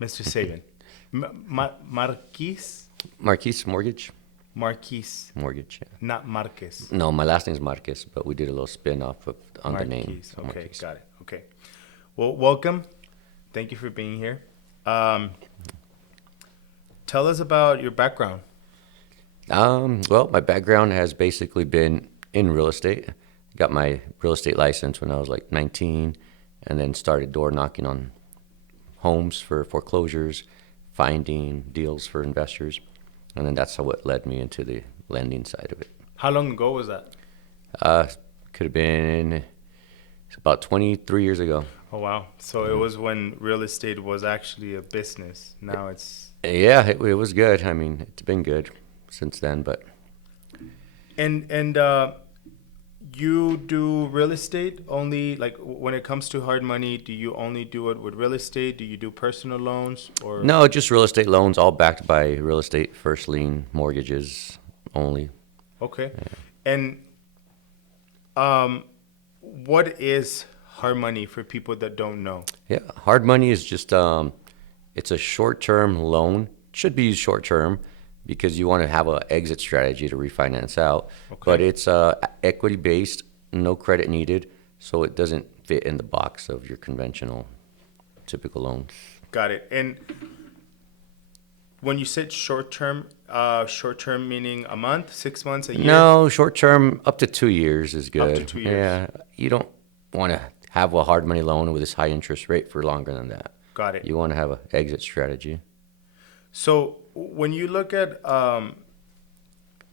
Mr. Sabin. Marquis? Marquis Mortgage. Marquis, Mortgage, yeah. not Marquez. No, my last name's Marquez, but we did a little spin off of on the name. Marquis. So Okay, Marquis. got it. Okay. Well, welcome. Thank you for being here. Um, Tell us about your background. Well, my background has basically been in real estate. Got my real estate license when I was like 19, and then started door knocking on homes for foreclosures, finding deals for investors, and then that's what led me into the lending side of it. How long ago was that? Uh, could have been about 23 years ago. Oh, wow. So it was when real estate was actually a business. Now it's. Yeah, it was good. I mean, it's been good since then, but And you do real estate only, like when it comes to hard money, do you only do it with real estate? Do you do personal loans or? no, just real estate loans, all backed by real estate first lien mortgages only. Okay. And what is hard money for people that don't know? Yeah, hard money is just it's a short-term loan. Should be used short-term because you want to have an exit strategy to refinance out. But Okay. it's equity-based, no credit needed, so it doesn't fit in the box of your conventional typical loan. Got it. And when you said short term meaning a month, 6 months, a year? No, short-term up to 2 years is Up good. to 2 years. Yeah, you don't want to have a hard money loan with this high interest rate for longer than that. Got it. You want to have an exit strategy. So when you look at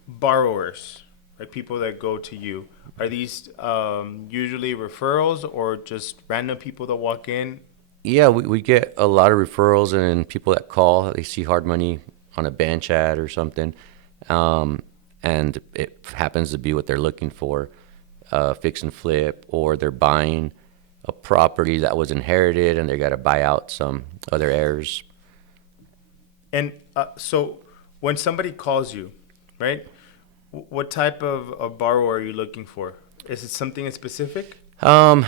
borrowers, like people that go to you, are these usually referrals or just random people that walk in? Yeah, we get a lot of referrals and people that call. They see hard money on a bench ad or something, and it happens to be what they're looking for, fix and flip, or they're buying a property that was inherited and they got to buy out some other heirs. And so when somebody calls you, right, what type of borrower are you looking for? Is it something in specific? Um,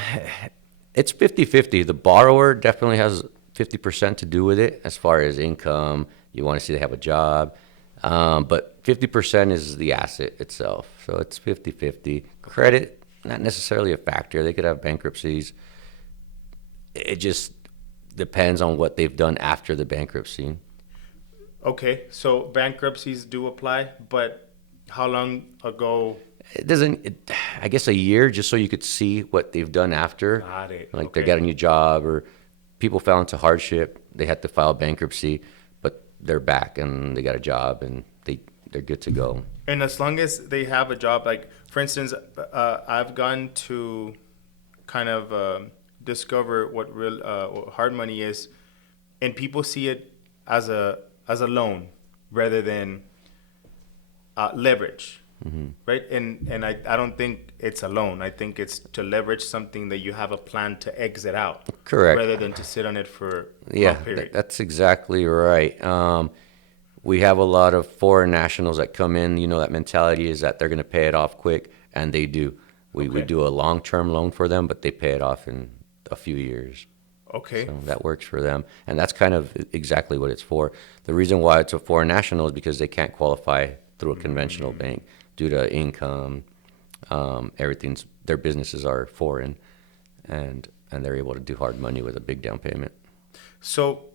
it's 50-50. The borrower definitely has 50% to do with it as far as income. You want to see they have a job. But 50% is the asset itself. So it's 50-50. Credit, not necessarily a factor. They could have bankruptcies. It just depends on what they've done after the bankruptcy. Okay, so bankruptcies do apply, but how long ago? It doesn't, I guess a year just so you could see what they've done after. Got it. Like they Okay. got a new job or people fell into hardship. They had to file bankruptcy, but they're back and they got a job and they're good to go. And as long as they have a job, like for instance, I've gone to kind of discover what real what hard money is, and people see it as a loan rather than leverage, right? And I don't think it's a loan. I think it's to leverage something that you have a plan to exit out, Correct. rather than to sit on it for a Yeah, long period. that's exactly right. We have a lot of foreign nationals that come in. You know, that mentality is that they're going to pay it off quick, and they do. We Okay. do a long-term loan for them, but they pay it off in a few years. Okay. So that works for them. And that's kind of exactly what it's for. The reason why it's a foreign national is because they can't qualify through a conventional bank due to income. Their businesses are foreign, and they're able to do hard money with a big down payment. So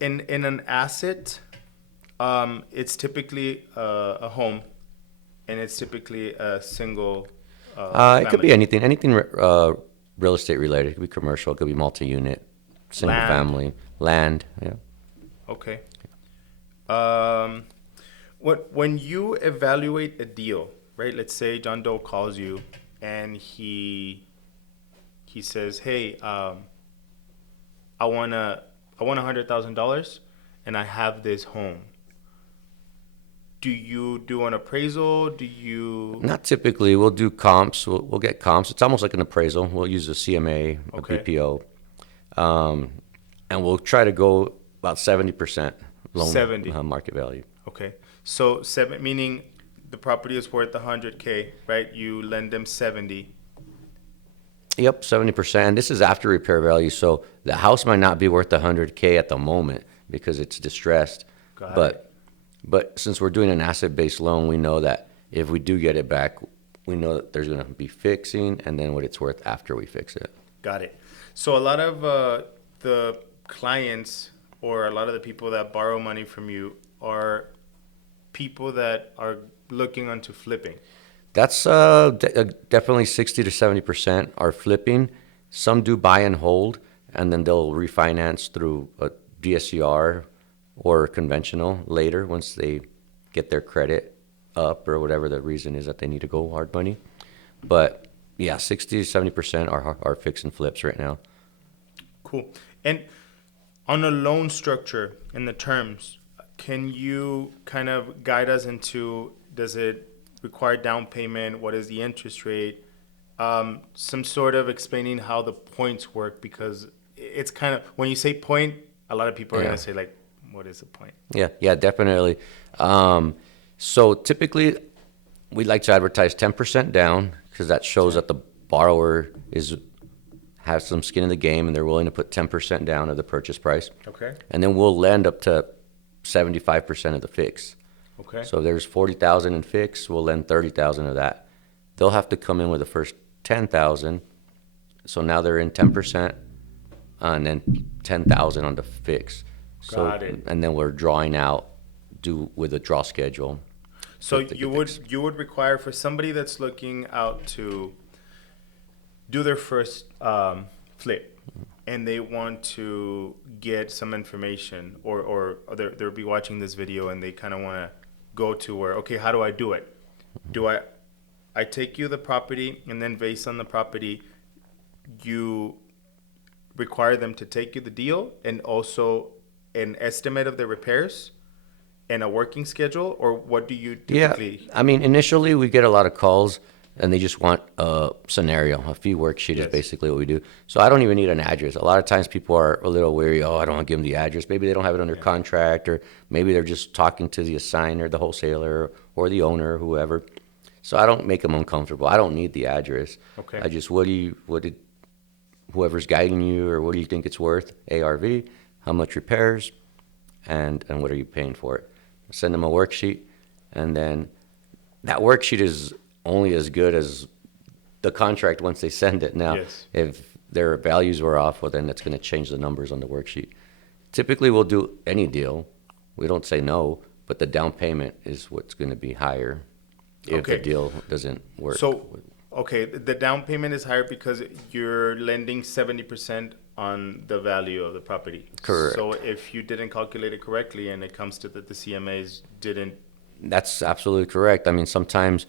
in an asset, it's typically a home, and it's typically a single It could be family. anything real estate related. It could be commercial. It could be multi-unit, single Land. family, land. Yeah. Okay. Um, when you evaluate a deal, right? Let's say John Doe calls you and he says, "Hey, I want $100,000, and I have this home. Do you do an appraisal? Do you? Not typically. We'll do comps. We'll get comps. It's almost like an appraisal. We'll use a CMA, a Okay. BPO, and we'll try to go about 70% loan 70. market value. Okay. So seven, meaning the property is worth 100K, right? You lend them 70. Yep, 70%. This is after repair value, so the house might not be worth 100K at the moment because it's distressed. Got but it. but since we're doing an asset-based loan, we know that if we do get it back, we know that there's going to be fixing and then what it's worth after we fix it. Got it. So a lot of the clients or a lot of the people that borrow money from you are people that are looking onto flipping. That's definitely 60 to 70% are flipping. Some do buy and hold, and then they'll refinance through a DSCR or conventional later once they get their credit up or whatever the reason is that they need to go hard money. But yeah, 60 to 70% are fix and flips right now. Cool. And on a loan structure and the terms, can you kind of guide us into, does it require down payment? What is the interest rate? Some sort of explaining how the points work, because it's kind of, when you say point, a lot of people are Yeah. going to say like, what is a point? Yeah, definitely. So typically, we like to advertise 10% down because that shows that the borrower has some skin in the game and they're willing to put 10% down of the purchase price. Okay. And then we'll lend up to 75% of the fix. Okay. So if there's 40,000 in fix, we'll lend 30,000 of that. They'll have to come in with the first 10,000. So now they're in 10%, and then 10,000 on the fix. So, Got it. and then we're drawing out with a draw schedule. So with the you fix. would require for somebody that's looking out to do their first flip, and they want to get some information, or they'll be watching this video and they kind of want to go to where, okay, how do I do it? Do I take you the property, and then based on the property, you require them to take you the deal and also an estimate of the repairs and a working schedule, or what do you typically? Yeah, I mean, initially we get a lot of calls and they just want a scenario, a fee worksheet Yes. is basically what we do. So I don't even need an address. A lot of times people are a little weary, oh, I don't want to give them the address. Maybe they don't have it under contract, or maybe they're just talking to the assigner, the wholesaler, or the owner, whoever. So I don't make them uncomfortable. I don't need the address. Okay. I just, whoever's guiding you, or what do you think it's worth, ARV, how much repairs, and what are you paying for it? Send them a worksheet, and then that worksheet is only as good as the contract once they send it. Now, Yes. if their values were off, well, then that's going to change the numbers on the worksheet. Typically, we'll do any deal. We don't say no, but the down payment is what's going to be higher if the Okay. deal doesn't work. So, okay, the down payment is higher because you're lending 70% on the value of the property. Correct. So if you didn't calculate it correctly and it comes to that the CMAs didn't, That's absolutely correct. I mean, sometimes,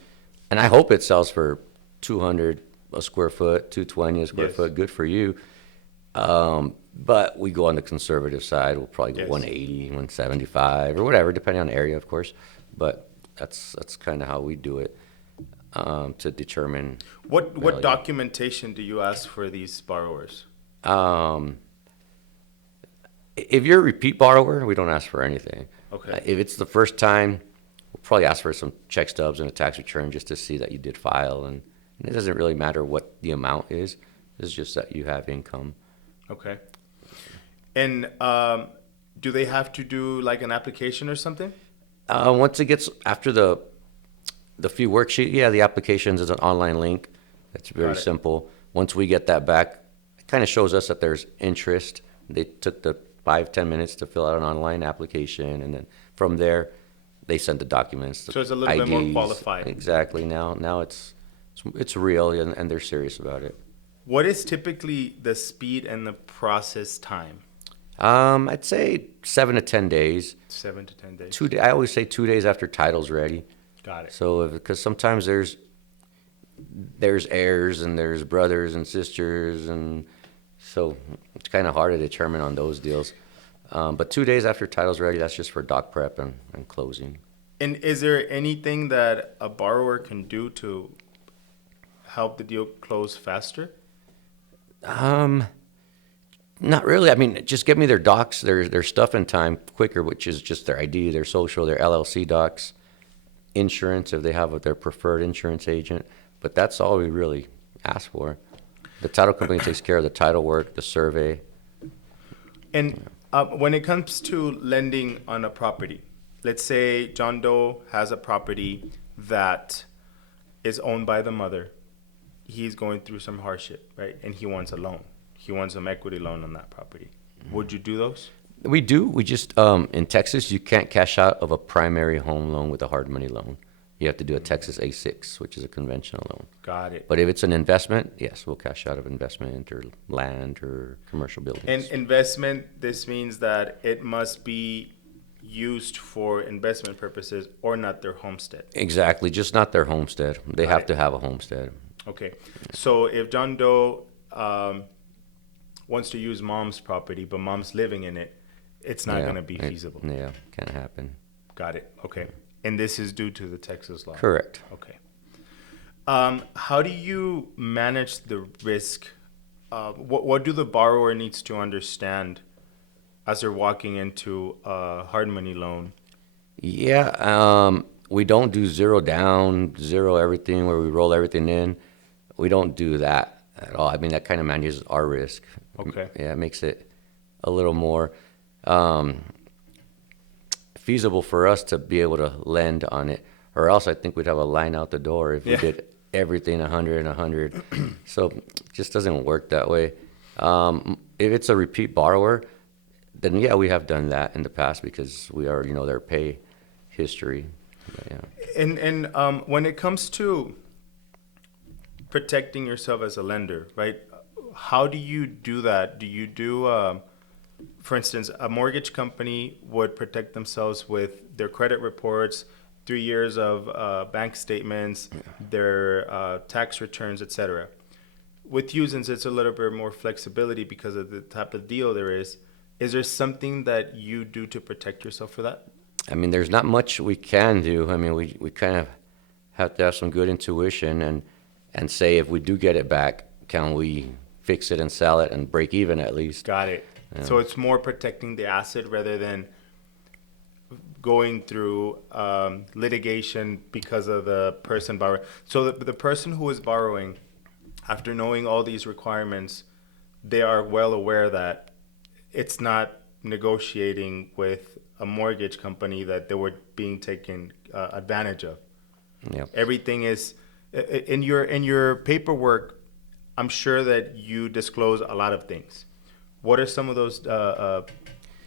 and I hope it sells for 200 a square foot, 220 a square Yes. foot. Good for you. But we go on the conservative side. We'll probably go Yes. 180, 175, or whatever, depending on the area, of course. But that's kind of how we do it to determine. what value. documentation do you ask for these borrowers? If you're a repeat borrower, we don't ask for anything. Okay. If it's the first time, we'll probably ask for some check stubs and a tax return just to see that you did file. And it doesn't really matter what the amount is. It's just that you have income. Okay. And do they have to do like an application or something? Once it gets after the fee worksheet, yeah, the applications is an online link. It's very Got it. simple. Once we get that back, it kind of shows us that there's interest. They took the 5-10 minutes to fill out an online application, and then from there, they send the documents. So it's a little bit more IDs. qualified. Exactly. Now it's real, and they're serious about it. What is typically the speed and the process time? I'd say 7 to 10 days. 7 to 10 days. I always say 2 days after title's ready. Got it. So, because sometimes there's heirs and there's brothers and sisters, and so it's kind of hard to determine on those deals. But 2 days after title's ready, that's just for doc prep and closing. And is there anything that a borrower can do to help the deal close faster? Not really. I mean, just give me their docs, their stuff in time quicker, which is just their ID, their social, their LLC docs, insurance if they have their preferred insurance agent. But that's all we really ask for. The title company takes care of the title work, the survey. And When it comes to lending on a property, let's say John Doe has a property that is owned by the mother. He's going through some hardship, right? And he wants a loan. He wants some equity loan on that property. Would you do those? We do. We just in Texas, you can't cash out of a primary home loan with a hard money loan. You have to do a Texas A6, which is a conventional loan. Got it. But if it's an investment, yes, we'll cash out of investment or land or commercial buildings. And investment, this means that it must be used for investment purposes or not their homestead. Exactly, just not their homestead. They Got have it. to have a homestead. Okay. So if John Doe wants to use mom's property, but mom's living in it, it's not going to be feasible. Yeah, can't happen. Got it. Okay. And this is due to the Texas law. Correct. Okay. How do you manage the risk? What do the borrower needs to understand as they're walking into a hard money loan? Yeah, we don't do zero down, zero everything, where we roll everything in. We don't do that at all. I mean, that kind of manages our risk. Okay. Yeah, it makes it a little more feasible for us to be able to lend on it, or else I think we'd have a line out the door if we did everything 100 and 100. So it just doesn't work that way. If it's a repeat borrower, then yeah, we have done that in the past because we already know their pay history. But, yeah. And when it comes to protecting yourself as a lender, right? How do you do that? Do you do, for instance, a mortgage company would protect themselves with their credit reports, 3 years of bank statements, their tax returns, etc. With you, since it's a little bit more flexibility because of the type of deal there is there something that you do to protect yourself for that? I mean, there's not much we can do. I mean, we kind of have to have some good intuition and say if we do get it back, can we fix it and sell it and break even at least? Got it. Yeah. So it's more protecting the asset rather than going through litigation because of the person borrowing. So the person who is borrowing, after knowing all these requirements, they are well aware that it's not negotiating with a mortgage company that they were being taken advantage of. Yep. Everything is in your paperwork. I'm sure that you disclose a lot of things. What are some of those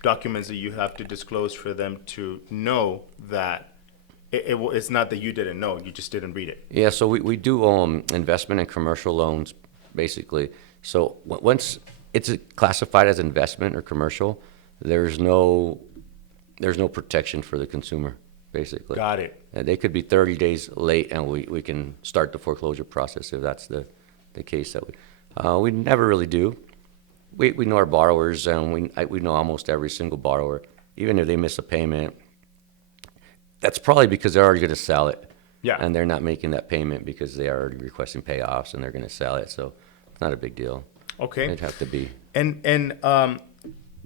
documents that you have to disclose for them to know that it's not that you didn't know, you just didn't read it? Yeah, so we do investment and commercial loans, basically. So once it's classified as investment or commercial, there's no protection for the consumer, basically. Got it. They could be 30 days late, and we can start the foreclosure process if that's the case that we never really do. We know our borrowers, and we know almost every single borrower. Even if they miss a payment, that's probably because they're already going to sell it. Yeah. And they're not making that payment because they are already requesting payoffs, and they're going to sell it. So it's not a big deal. Okay. It'd have to be. And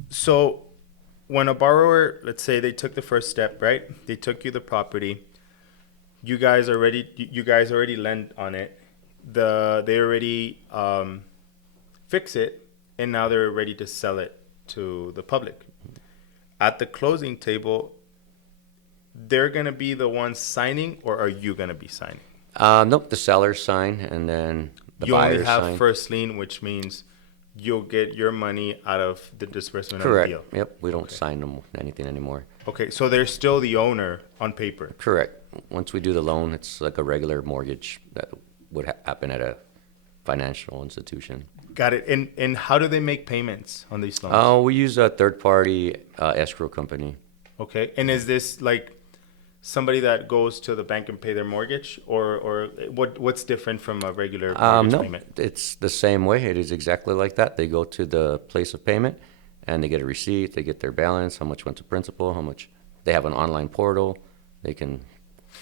so when a borrower, let's say they took the first step, right? They took you the property. You guys already lend on it. They already fix it, and now they're ready to sell it to the public. At the closing table, they're gonna be the ones signing, or are you gonna be signing? Nope, the sellers sign, and then the You only buyers have sign. first lien, which means you'll get your money out of the disbursement Correct. of the deal. Yep, we don't sign them anything anymore. Okay, so they're still the owner on paper. Correct. Once we do the loan, it's like a regular mortgage that would happen at a financial institution. Got it. And how do they make payments on these loans? We use a third-party escrow company. Okay, and is this like somebody that goes to the bank and pay their mortgage, or what's different from a regular mortgage No, payment? it's the same way. It is exactly like that. They go to the place of payment, and they get a receipt. They get their balance, how much went to principal, how much. They have an online portal. They can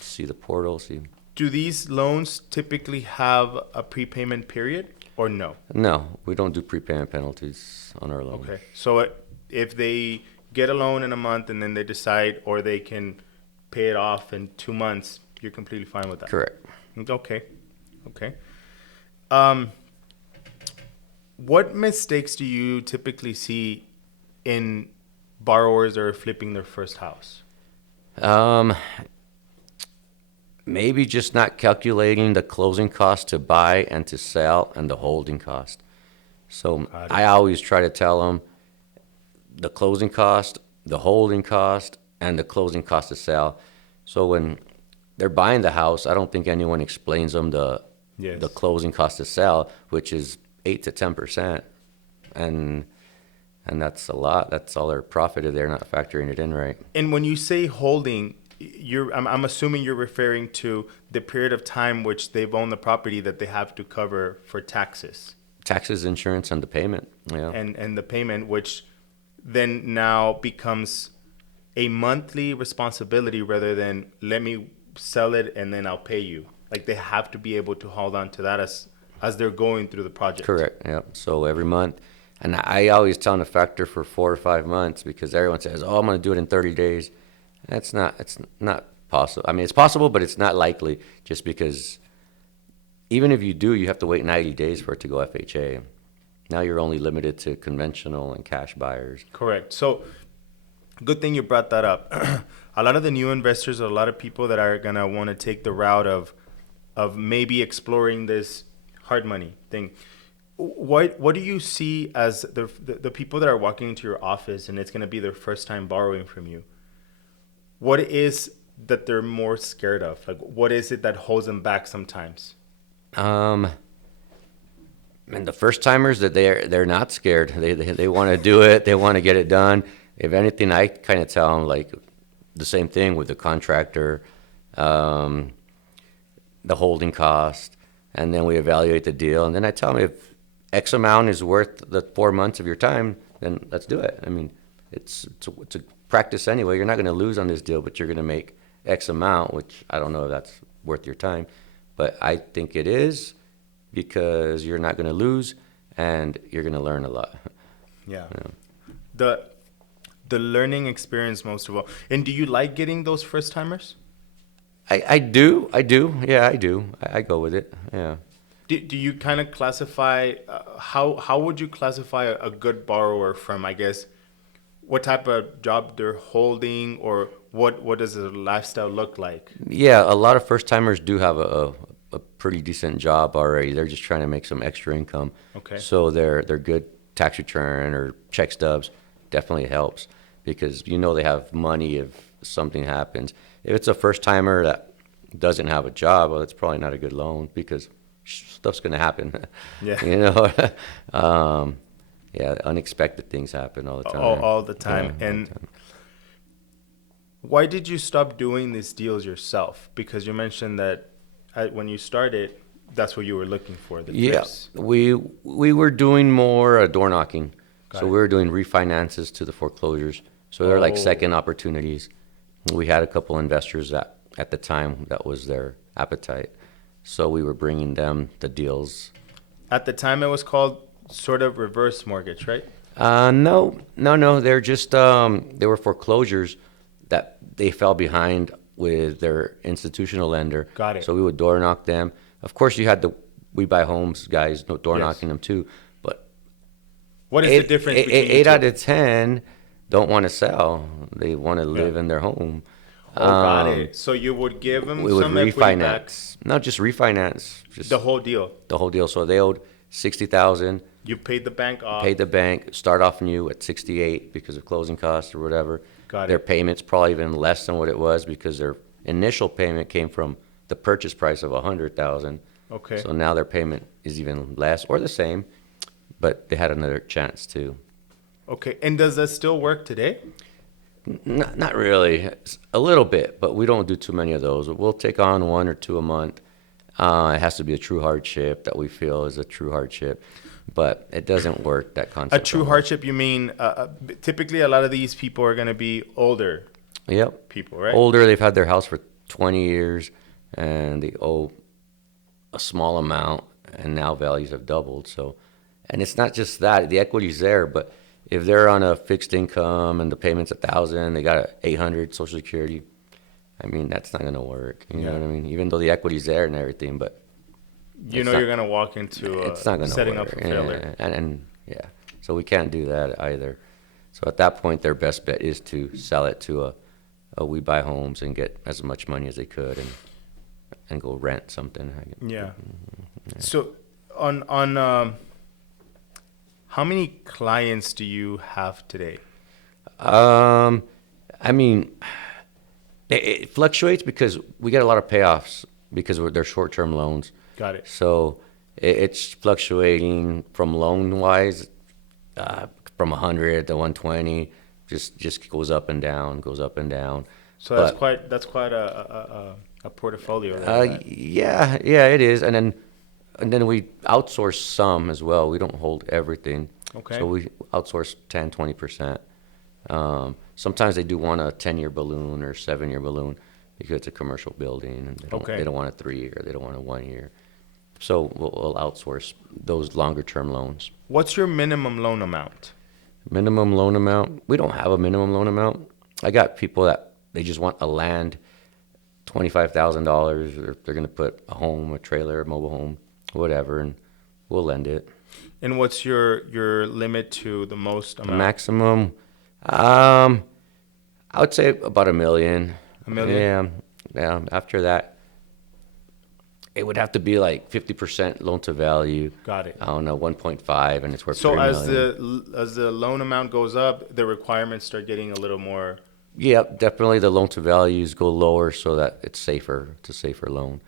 see the portal, see. Do these loans typically have a prepayment period, or no? No, we don't do prepayment penalties on our loan. Okay, so if they get a loan in a month and then they decide, or they can pay it off in 2 months, you're completely fine with that? Correct. Okay. What mistakes do you typically see in borrowers that are flipping their first house? Um, Maybe just not calculating the closing cost to buy and to sell and the holding cost. So Got it. I always try to tell them the closing cost, the holding cost, and the closing cost to sell. So when they're buying the house, I don't think anyone explains them Yes. the closing cost to sell, which is 8 to 10%, and that's a lot. That's all their profit if they're not factoring it in right. And when you say holding, I'm assuming you're referring to the period of time which they've owned the property that they have to cover for taxes Taxes, insurance, and the payment. Yeah. and the payment, which then now becomes a monthly responsibility rather than let me sell it and then I'll pay you. Like they have to be able to hold on to that as they're going through the project. Correct. Yep. So every month, and I always tell them to factor for 4 or 5 months because everyone says, "Oh, I'm going to do it in 30 days." It's not possible. I mean, it's possible, but it's not likely. Just because even if you do, you have to wait 90 days for it to go FHA. Now you're only limited to conventional and cash buyers. Correct. So good thing you brought that up. A lot of the new investors, a lot of people that are gonna want to take the route of maybe exploring this hard money thing. What do you see as the people that are walking into your office and it's gonna be their first time borrowing from you? What is that they're more scared of? Like, what is it that holds them back sometimes? And the first timers that they're not scared. They want to do it. They want to get it done. If anything, I kind of tell them like the same thing with the contractor, the holding cost, and then we evaluate the deal. And then I tell them if X amount is worth the 4 months of your time, then let's do it. I mean, it's a practice anyway. You're not going to lose on this deal, but you're going to make X amount, which I don't know if that's worth your time, but I think it is because you're not going to lose and you're going to learn a lot. Yeah. Yeah. The learning experience most of all. And do you like getting those first timers? I do. Yeah, I do. I go with it. Yeah. Do you kind of classify how would you classify a good borrower from, I guess, what type of job they're holding or what does the lifestyle look like? Yeah, a lot of first timers do have a pretty decent job already. They're just trying to make some extra income. Okay. So their good tax return or check stubs definitely helps because they have money if something happens. If it's a first timer that doesn't have a job, well, it's probably not a good loan because stuff's going to happen. Yeah. Yeah, unexpected things happen all the time. All the time. Yeah, and all the time. why did you stop doing these deals yourself? Because you mentioned that when you started, that's what you were looking for, the Yeah, trips. we were doing more door knocking. Got So it. we were doing refinances to the foreclosures. So they're like Oh. second opportunities. We had a couple investors that at the time that was their appetite. So we were bringing them the deals. At the time, it was called sort of reverse mortgage, right? No. They're just they were foreclosures that they fell behind with their institutional lender. Got it. So we would door knock them. Of course, you had the We Buy Homes guys door Yes. knocking them too. But What is the difference between the eight two? out of 10 don't want to sell. They want to live in their home. Oh, got it. So you would give them We would some equity back, refinance. Not just refinance, just the whole deal. the whole deal. So they owed 60,000. You paid the bank off. Paid the bank, start off new at 68 because of closing costs or whatever. Got Their it. payment's probably even less than what it was because their initial payment came from the purchase price of 100,000. Okay. So now their payment is even less or the same, but they had another chance too. Okay. And does that still work today? Not really. It's a little bit, but we don't do too many of those. We'll take on 1 or 2 a month. It has to be a true hardship that we feel is a true hardship, but it doesn't work, that concept. A true don't work. hardship, you mean typically a lot of these people are going to be older Yep. people, right? Older, they've had their house for 20 years, and they owe a small amount, and now values have doubled. So, and it's not just that, the equity's there, but if they're on a fixed income and the payment's 1,000, they got a 800 Social Security, I mean, that's not going to work. You know what I mean? Even though the equity's there and everything, but You know not- you're going to walk into it's not going to setting work. up for failure. And yeah, so we can't do that either. So at that point, their best bet is to sell it to a We Buy Homes and get as much money as they could and go rent something. Yeah. So on how many clients do you have today? I mean, it fluctuates because we get a lot of payoffs because they're short-term loans. Got it. So it's fluctuating from loan-wise, from 100 to 120, just goes up and down, goes up and down. So that's quite a portfolio. Yeah, it is. And then we outsource some as well. We don't hold everything. Okay. So we outsource 10, 20%. Sometimes they do want a 10-year balloon or 7-year balloon because it's a commercial building and they don't want a 3-year, they don't want a 1 year. So we'll outsource those longer term loans. What's your minimum loan amount? Minimum loan amount? We don't have a minimum loan amount. I got people that they just want a land, $25,000, or they're going to put a home, a trailer, a mobile home, whatever, and we'll lend it. And what's your limit to the most The amount? maximum, I would say about $1 million. $1 million? Yeah. After that, it would have to be like 50% loan to value. Got it. I don't know, 1.5, and it's worth So $3 as million. the loan amount goes up, the requirements start getting a little more. Yeah, definitely the loan to values go lower so that it's safer. It's a safer loan.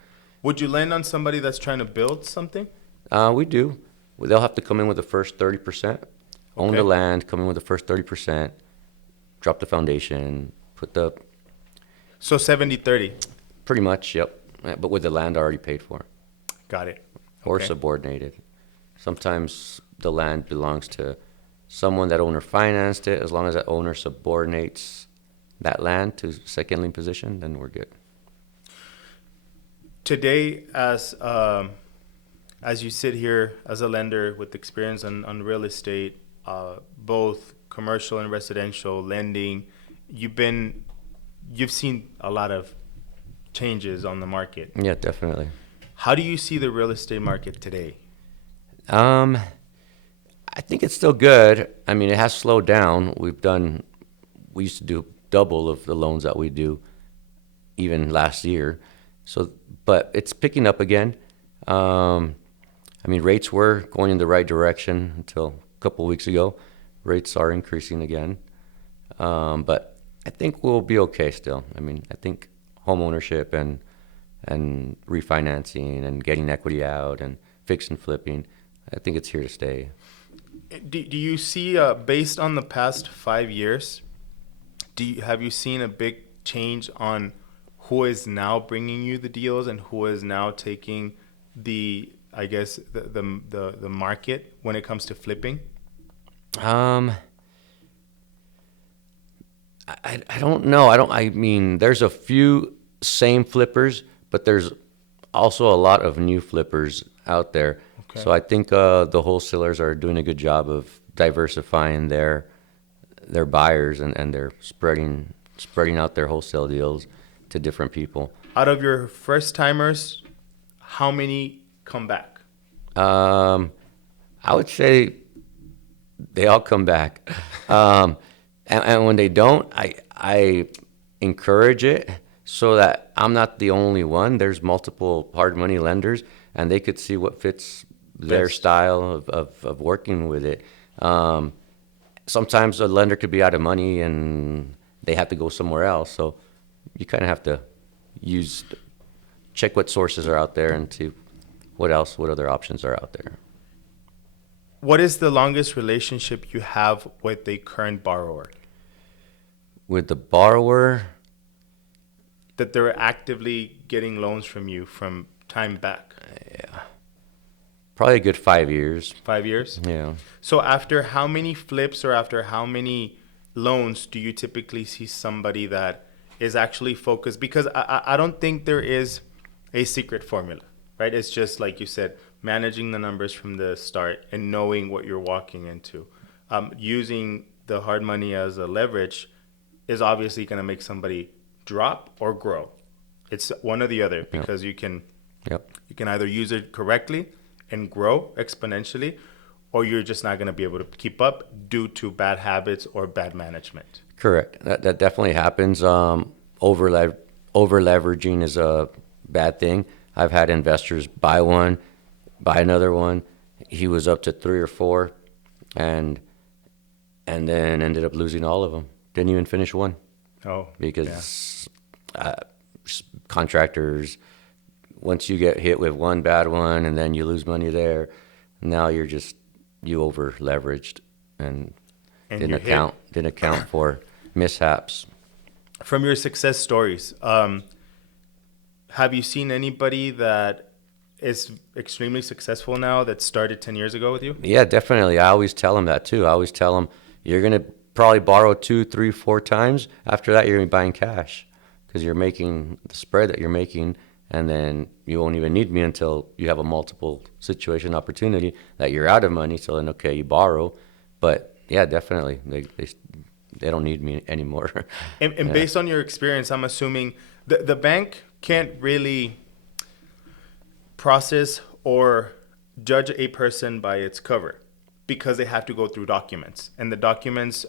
Would you lend on somebody that's trying to build something? We do. They'll have to come in with the first 30%, own the Okay. land, come in with the first 30%, drop the foundation, put the, So 70-30. pretty much, yep. But with the land already paid for Got it. or Okay. subordinated. Sometimes the land belongs to someone that owner financed it. As long as that owner subordinates that land to second lien position, then we're good. Today, as you sit here as a lender with experience on real estate, both commercial and residential lending, you've seen a lot of changes on the market. Yeah, definitely. How do you see the real estate market today? I think it's still good. I mean, it has slowed down. We used to do double of the loans that we do even last year. So, but it's picking up again. I mean, rates were going in the right direction until a couple of weeks ago. Rates are increasing again. But I think we'll be okay still. I mean, I think home ownership and refinancing and getting equity out and fix and flipping, I think it's here to stay. Do you see, based on the past 5 years, have you seen a big change on who is now bringing you the deals and who is now taking the market when it comes to flipping? I don't know. I mean, there's a few same flippers, but there's also a lot of new flippers out there. Okay. So I think the wholesalers are doing a good job of diversifying their buyers and they're spreading out their wholesale deals to different people. Out of your first timers, how many come back? I would say they all come back. And when they don't, I encourage it so that I'm not the only one. There's multiple hard money lenders, and they could see what fits their Best. style of working with it. Sometimes a lender could be out of money and they have to go somewhere else. So you kind of have to check what sources are out there and see what other options are out there. What is the longest relationship you have with a current borrower? With the borrower, That they're actively getting loans from you from time back? probably a good 5 years. 5 years? Yeah. So after how many flips or after how many loans do you typically see somebody that is actually focused? Because I don't think there is a secret formula, right? It's just like you said, managing the numbers from the start and knowing what you're walking into. Using the hard money as a leverage is obviously going to make somebody drop or grow. It's one or the other because you can Yep. either use it correctly and grow exponentially, or you're just not going to be able to keep up due to bad habits or bad management. Correct. That definitely happens. Over leveraging is a bad thing. I've had investors buy one, buy another one. He was up to three or four, and then ended up losing all of them. Didn't even finish one Oh, yeah. because contractors, once you get hit with one bad one and then you lose money there, now you over leveraged and And didn't you hit. didn't account for mishaps. From your success stories, have you seen anybody that is extremely successful now that started 10 years ago with you? Yeah, definitely. I always tell them that too. I always tell them you're gonna probably borrow two, three, four times. After that, you're gonna be buying cash because you're making the spread that you're making, and then you won't even need me until you have a multiple situation opportunity that you're out of money. So then, okay, you borrow. But yeah, definitely, they don't need me anymore. And Yeah. based on your experience, I'm assuming the bank can't really process or judge a person by its cover because they have to go through documents. And the documents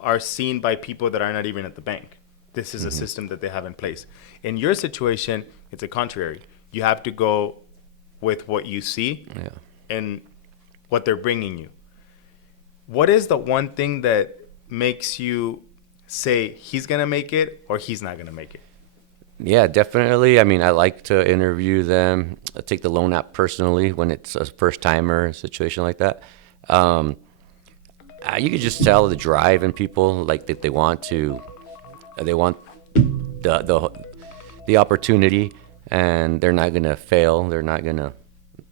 are seen by people that are not even at the bank. This is a system that they have in place. In your situation, it's the contrary. You have to go with what you see Yeah. and what they're bringing you. What is the one thing that makes you say he's going to make it or he's not going to make it? Yeah, definitely. I mean, I like to interview them. I take the loan app personally when it's a first timer situation like that. Um, you could just tell the drive in people, like that they want the opportunity, and they're not gonna fail. They're not gonna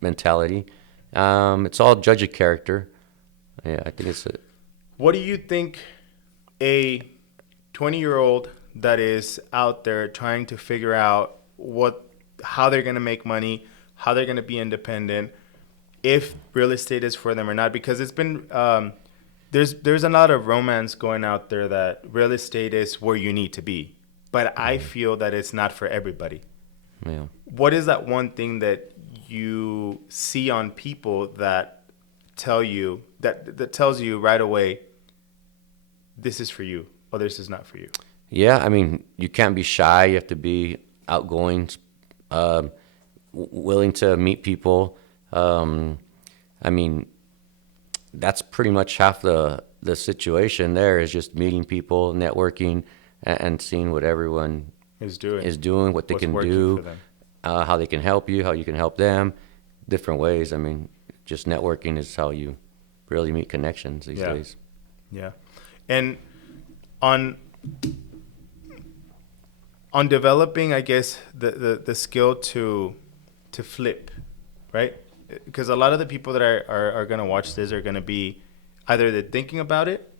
mentality. It's all judge of character. Yeah, I think it's a, What do you think a 20-year-old that is out there trying to figure out how they're going to make money, how they're going to be independent, if real estate is for them or not? Because it's been there's a lot of romance going out there that real estate is where you need to be, but I feel that it's not for everybody. yeah. What is that one thing that you see on people that tell you that tells you right away, this is for you or this is not for you? Yeah, I mean, you can't be shy. You have to be outgoing, willing to meet people. I mean, that's pretty much half the situation there is just meeting people, networking, and seeing what everyone is doing, what they What's can working do, for them. how they can help you, how you can help them, different ways. I mean, just networking is how you really meet connections these Yeah. days. Yeah. And on developing, I guess, the skill to flip, right? Because a lot of the people that are going to watch this are going to be either they're thinking about it,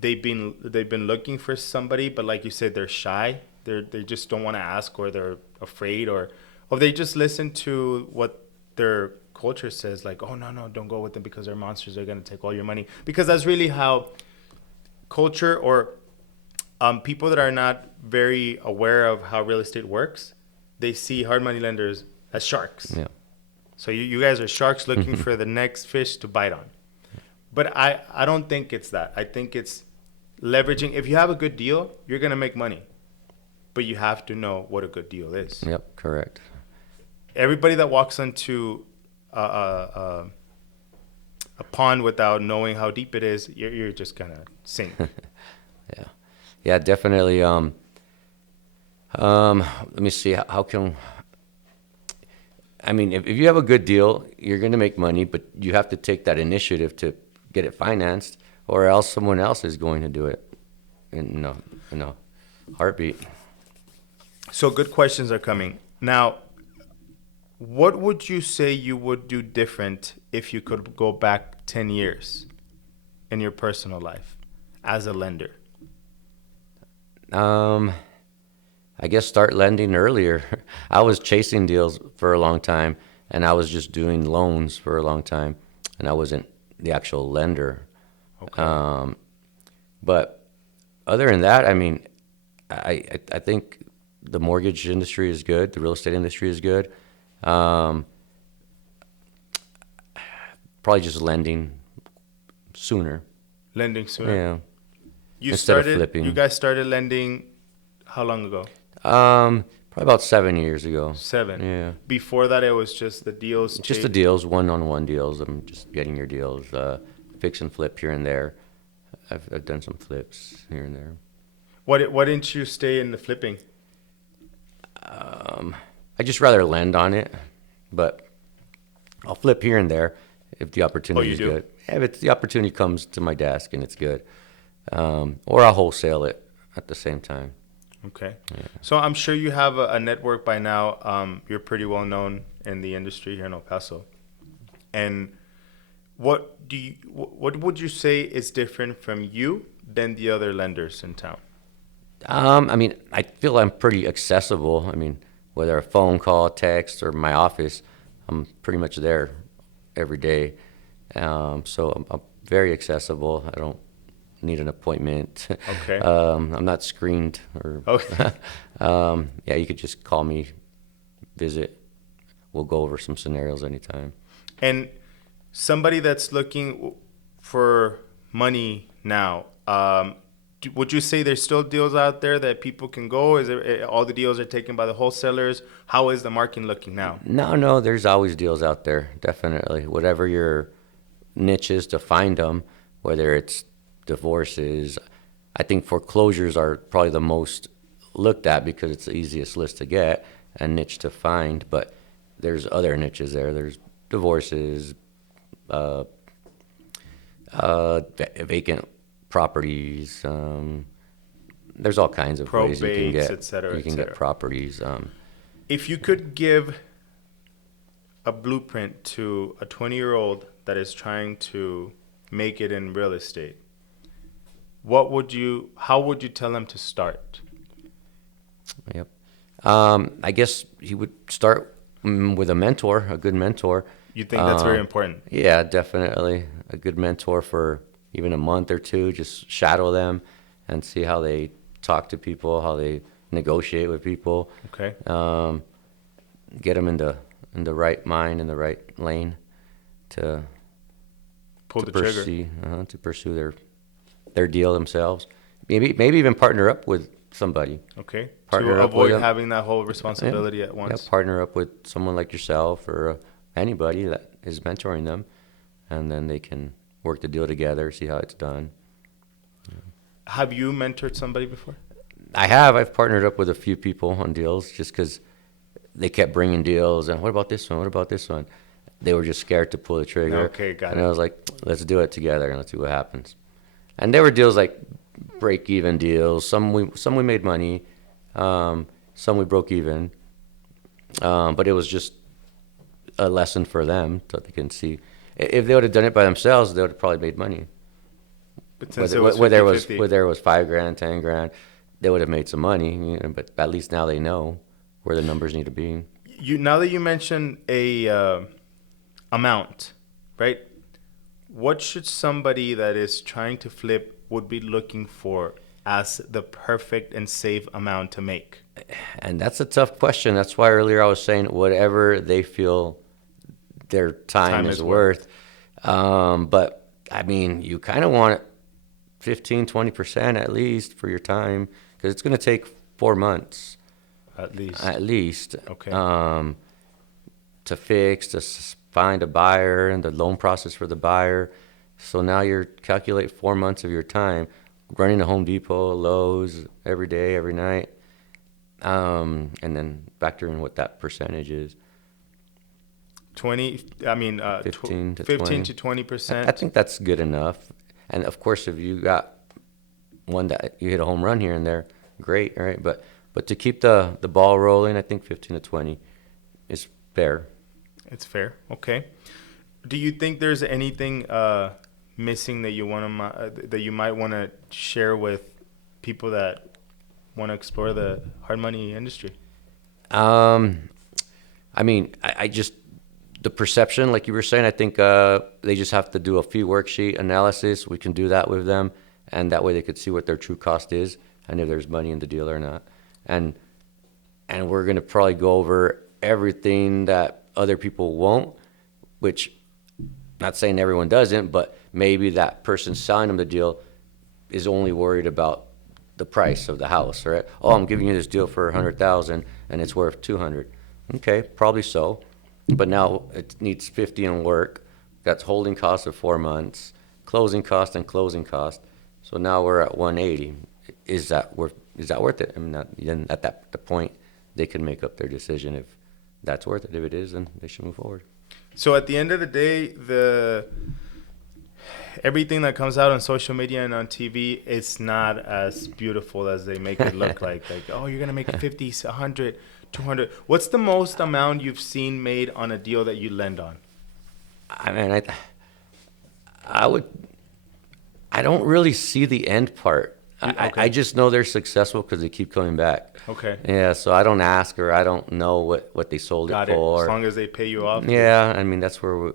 they've been looking for somebody, but like you said, they're shy. They just don't want to ask, or they're afraid, or they just listen to what their culture says, like, oh no, don't go with them because they're monsters. They're going to take all your money. Because that's really how culture or people that are not very aware of how real estate works, they see hard money lenders as sharks. Yeah. So you guys are sharks looking for the next fish to bite on. But I don't think it's that. I think it's leveraging. If you have a good deal, you're going to make money. But you have to know what a good deal is. Yep, correct. Everybody that walks into a pond without knowing how deep it is, you're just going to sink. Yeah. Yeah, definitely. Let me see. How can, I mean, if you have a good deal, you're going to make money, but you have to take that initiative to get it financed, or else someone else is going to do it in a heartbeat. So good questions are coming. Now, what would you say you would do different if you could go back 10 years in your personal life as a lender? I guess start lending earlier. I was chasing deals for a long time, and I was just doing loans for a long time, and I wasn't the actual lender. Okay. But other than that, I mean, I think the mortgage industry is good. The real estate industry is good. probably just lending sooner. Lending sooner. Yeah, You instead of started. flipping. You guys started lending. How long ago? Probably about 7 years ago. 7. Yeah, Before that, it was just the deals. just the deals, one-on-one deals. I'm just getting your deals, fix and flip here and there. I've done some flips here and there. Why didn't you stay in the flipping? I just rather lend on it, but I'll flip here and there if the opportunity is do? good. If the opportunity comes to my desk and it's good, or I'll wholesale it at the same time. Okay. So I'm sure you have a network by now. You're pretty well known in the industry here in El Paso. And what would you say is different from you than the other lenders in town? I mean, I feel I'm pretty accessible. I mean, whether a phone call, text, or my office, I'm pretty much there every day. So I'm very accessible. I don't need an appointment. Okay. I'm not screened or. Okay. Yeah, you could just call me, visit. We'll go over some scenarios anytime. And somebody that's looking for money now, would you say there's still deals out there that people can go? Is there all the deals are taken by the wholesalers? How is the market looking now? No, there's always deals out there, definitely. Whatever your niche is to find them, whether it's divorces. I think foreclosures are probably the most looked at because it's the easiest list to get and niche to find, but there's other niches there. There's divorces, vacant properties. There's all kinds of ways you can Probates, get, et cetera, you et can cetera. get properties. If you could give a blueprint to a 20-year-old that is trying to make it in real estate, how would you tell them to start? Yep. I guess he would start with a mentor, a good mentor. You think that's very important? Yeah, definitely. A good mentor for even a month or two. Just shadow them and see how they talk to people, how they negotiate with people. Okay. Get them in the right mind, in the right lane to Pull the trigger. to pursue their deal themselves. Maybe even partner up with somebody. Okay. Partner To up with avoid them. having that whole responsibility at Yeah, once. partner up with someone like yourself or anybody that is mentoring them, and then they can work the deal together, see how it's done. Have you mentored somebody before? I've partnered up with a few people on deals just because they kept bringing deals, and what about this one? What about this one? They were just scared to pull the trigger. Okay, got and it. I was like, let's do it together and let's see what happens. And there were deals like break-even deals. Some we made money, some we broke even. But it was just a lesson for them so they can see. If they would have done it by themselves, they would have probably made money. But since Whether it was 50-50, there was $5,000, $10,000, they would have made some money. But at least now they know where the numbers need to be. now that you mentioned a amount, right? What should somebody that is trying to flip would be looking for as the perfect and safe amount to make? And that's a tough question. That's why earlier I was saying whatever they feel their time is worth. But I mean, you kind of want 15, 20% at least for your time because it's going to take 4 months. At least. At least. Okay. To fix, find a buyer and the loan process for the buyer. So now you're calculate 4 months of your time running to Home Depot, Lowe's every day, every night. And then factor in what that percentage is. 20, I mean, 15 to 15 20. to 20%. I think that's good enough. And of course, if you got one that you hit a home run here and there, great, right? But to keep the ball rolling, I think 15 to 20 is fair. It's fair. Okay. Do you think there's anything missing that you might want to share with people that want to explore the hard money industry? I mean, I just the perception, like you were saying, I think they just have to do a fee worksheet analysis. We can do that with them, and that way they could see what their true cost is and if there's money in the deal or not. And we're gonna probably go over everything that other people won't, which Not saying everyone doesn't, but maybe that person selling them the deal is only worried about the price of the house, right? Oh, I'm giving you this deal for 100,000 and it's worth 200. Okay, probably so. But now it needs 50 in work. That's holding cost of 4 months, closing cost and closing cost. So now we're at 180. Is that worth it? I mean, then at that the point, they can make up their decision if that's worth it. If it is, then they should move forward. So at the end of the day, everything that comes out on social media and on TV, it's not as beautiful as they make it look like. Like, oh, you're going to make 50, 100, 200. What's the most amount you've seen made on a deal that you lend on? I mean, I don't really see the end part. Okay. I just know they're successful because they keep coming back. Okay. Yeah, so I don't ask or I don't know what they sold Got it it. for. As long as they pay you off. Yeah, I mean, that's where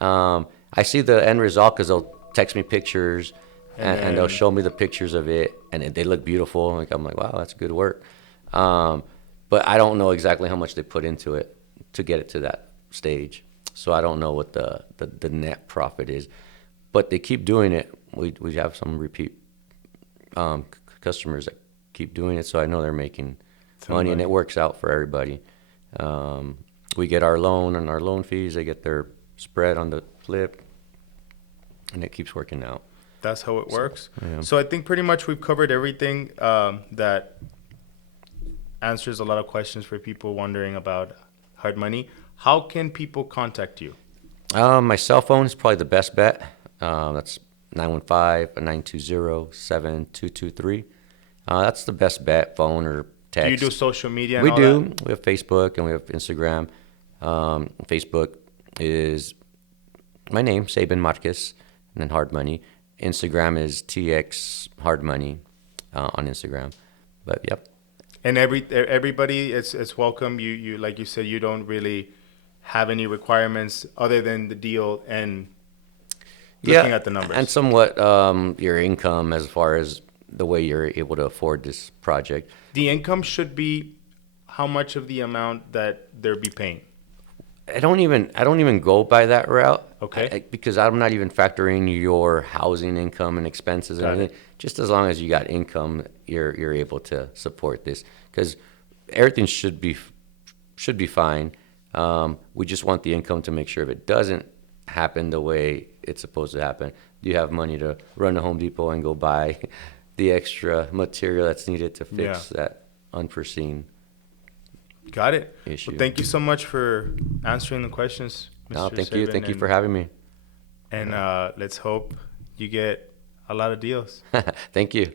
I see the end result because they'll text me pictures and they'll show me the pictures of it and they look beautiful. Like, I'm like, wow, that's good work. But I don't know exactly how much they put into it to get it to that stage. So I don't know what the net profit is. But they keep doing it. We have some repeat customers that keep doing it, so I know they're making money, and it works out for everybody. We get our loan and our loan fees. They get their spread on the flip, and it keeps working out. That's how it works. Yeah. So I think pretty much we've covered everything that answers a lot of questions for people wondering about hard money. How can people contact you? My cell phone is probably the best bet. That's 915-920-7223. That's the best bet, phone or text. Do you do social media and We all do. that? We have Facebook and we have Instagram. Facebook is my name, Sabin Marquez, and then Hard Money. Instagram is TX Hard Money on Instagram. But yep. And everybody is welcome. You like you said, you don't really have any requirements other than the deal and looking at the numbers. And somewhat your income as far as the way you're able to afford this project. The income should be how much of the amount that they'll be paying. I don't even go by that route. Okay. Because I'm not even factoring your housing income and expenses and Got everything. it. Just as long as you got income, you're able to support this. Because everything should be fine. We just want the income to make sure if it doesn't happen the way it's supposed to happen, you have money to run to Home Depot and go buy the extra material that's needed to fix that unforeseen Got it. issue. Well, thank you so much for answering the questions, Mr. No, thank you. Sabin, Thank you for having me. And let's hope you get a lot of deals. Thank you.